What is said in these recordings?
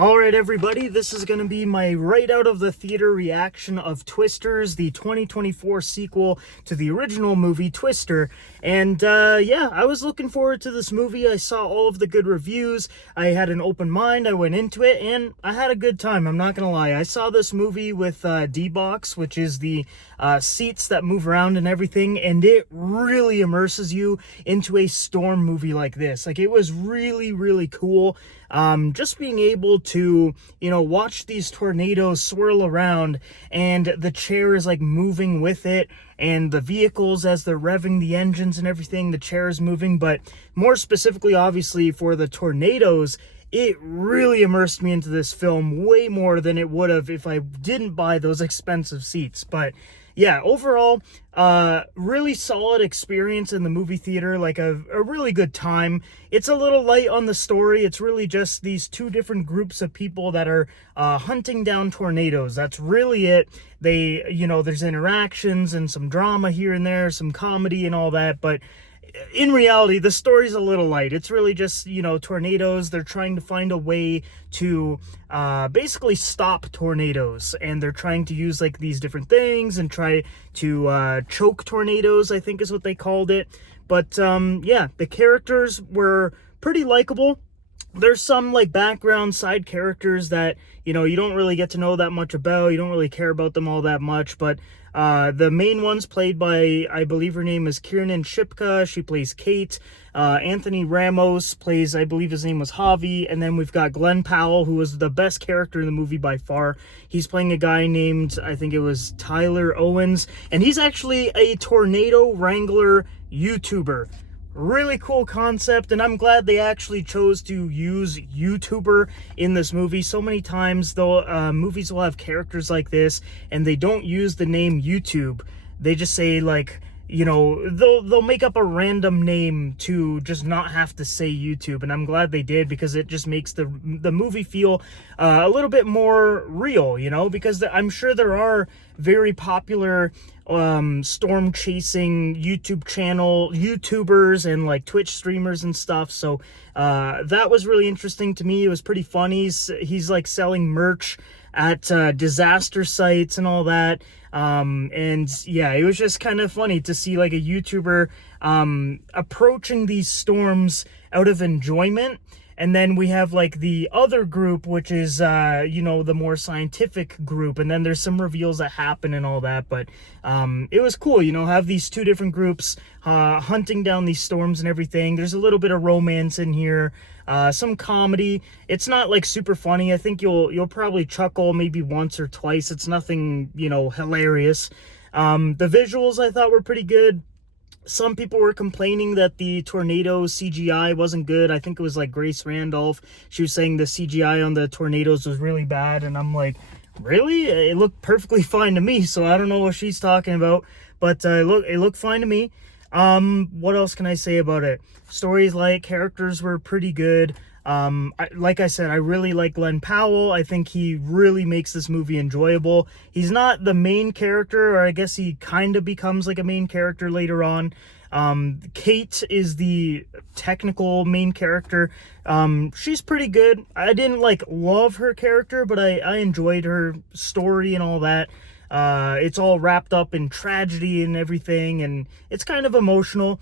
Alright everybody, this is going to be my right out of the theater reaction of Twisters, the 2024 sequel to the original movie Twister. And yeah, I was looking forward to this movie. I saw all of the good reviews. I had an open mind. I went into it and I had a good time. I'm not going to lie. I saw this movie with D-Box, which is the seats that move around and everything, and it really immerses you into a storm movie like this. Like, it was really, really cool. Just being able to, watch these tornadoes swirl around and the chair is like moving with it, and the vehicles, as they're revving the engines and everything, the chair is moving. But more specifically, obviously, for the tornadoes, it really immersed me into this film way more than it would have if I didn't buy those expensive seats. But yeah, overall, really solid experience in the movie theater, like a really good time. It's a little light on the story. It's really just these two different groups of people that are hunting down tornadoes. That's really it. They, there's interactions and some drama here and there, some comedy and all that, but in reality, the story's a little light. It's really just, tornadoes. They're trying to find a way to basically stop tornadoes, and they're trying to use like these different things and try to choke tornadoes, I think is what they called it. But yeah, the characters were pretty likable. There's some like background side characters that, you don't really get to know that much about. You don't really care about them all that much, but the main one's played by, I believe her name is Kiernan Shipka. She plays Kate. Anthony Ramos plays, I believe his name was Javi. And then we've got Glenn Powell, who was the best character in the movie by far. He's playing a guy named, I think it was Tyler Owens. And he's actually a tornado wrangler YouTuber. Really cool concept, and I'm glad they actually chose to use YouTuber in this movie. So many times, though, movies will have characters like this, and they don't use the name YouTube. They just say, like, they'll make up a random name to just not have to say YouTube, and I'm glad they did, because it just makes the movie feel a little bit more real, because I'm sure there are very popular storm chasing YouTubers and like Twitch streamers and stuff. So that was really interesting to me. It was pretty funny. He's like selling merch at disaster sites and all that. And yeah, it was just kind of funny to see like a YouTuber approaching these storms out of enjoyment. And then we have like the other group, which is, the more scientific group. And then there's some reveals that happen and all that. But it was cool, have these two different groups hunting down these storms and everything. There's a little bit of romance in here, some comedy. It's not like super funny. I think you'll probably chuckle maybe once or twice. It's nothing, hilarious. The visuals I thought were pretty good. Some people were complaining that the tornado CGI wasn't good. I think it was like Grace Randolph. She was saying the CGI on the tornadoes was really bad. And I'm like, really? It looked perfectly fine to me. So I don't know what she's talking about. But it looked fine to me. What else can I say about it? Stories, like, characters were pretty good. Like I said, I really like Glenn Powell. I think he really makes this movie enjoyable. He's not the main character, or I guess he kind of becomes like a main character later on. Kate is the technical main character. She's pretty good. I didn't like love her character, but I enjoyed her story and all that. It's all wrapped up in tragedy and everything, and it's kind of emotional.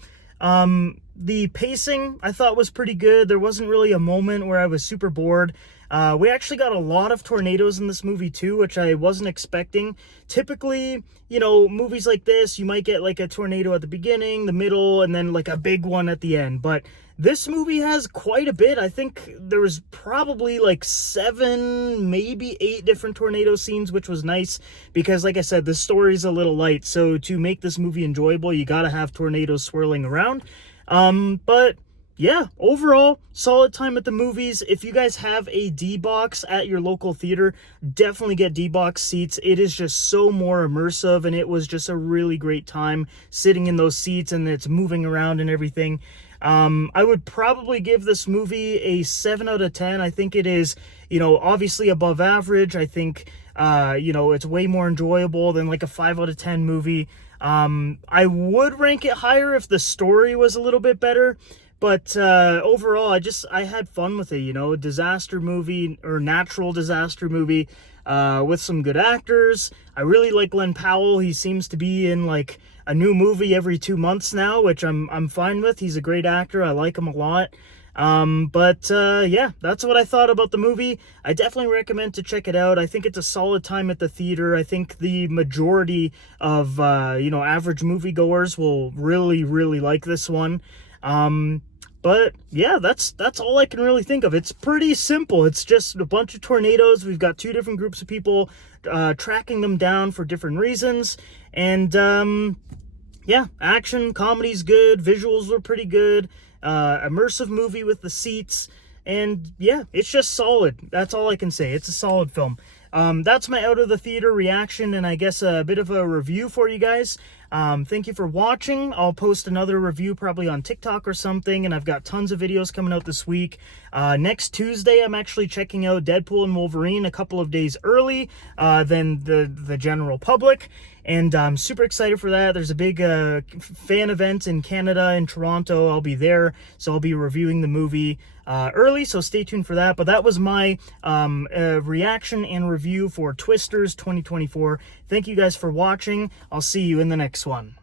The pacing I thought was pretty good. There wasn't really a moment where I was super bored. We actually got a lot of tornadoes in this movie too, which I wasn't expecting. Typically, movies like this, you might get like a tornado at the beginning, the middle, and then like a big one at the end. But this movie has quite a bit. I think there was probably like 7, maybe 8 different tornado scenes, which was nice because, like I said, the story's a little light. So to make this movie enjoyable, you gotta have tornadoes swirling around. But yeah, overall, solid time at the movies. If you guys have a D-Box at your local theater, definitely get D-Box seats. It is just so more immersive, and it was just a really great time sitting in those seats, and it's moving around and everything. I would probably give this movie a 7 out of 10. I think it is, obviously above average. I think, it's way more enjoyable than like a 5 out of 10 movie. I would rank it higher if the story was a little bit better, But overall, I had fun with it. You know, a disaster movie or natural disaster movie with some good actors. I really like Glenn Powell. He seems to be in like a new movie every 2 months now, which I'm fine with. He's a great actor. I like him a lot. Yeah, that's what I thought about the movie. I definitely recommend to check it out. I think it's a solid time at the theater. I think the majority of, average moviegoers will really, really like this one. But yeah, that's all I can really think of. It's pretty simple. It's just a bunch of tornadoes. We've got two different groups of people, tracking them down for different reasons. And, yeah, action, comedy's good, visuals were pretty good, immersive movie with the seats, and yeah, it's just solid. That's all I can say. It's a solid film. That's my out of the theater reaction, and I guess a bit of a review for you guys. Thank you for watching. I'll post another review probably on TikTok or something, and I've got tons of videos coming out this week. Next Tuesday, I'm actually checking out Deadpool and Wolverine a couple of days early than the general public, and I'm super excited for that. There's a big fan event in Canada, in Toronto. I'll be there, so I'll be reviewing the movie early, so stay tuned for that. But that was my reaction and review for Twisters 2024. Thank you guys for watching. I'll see you in the next one.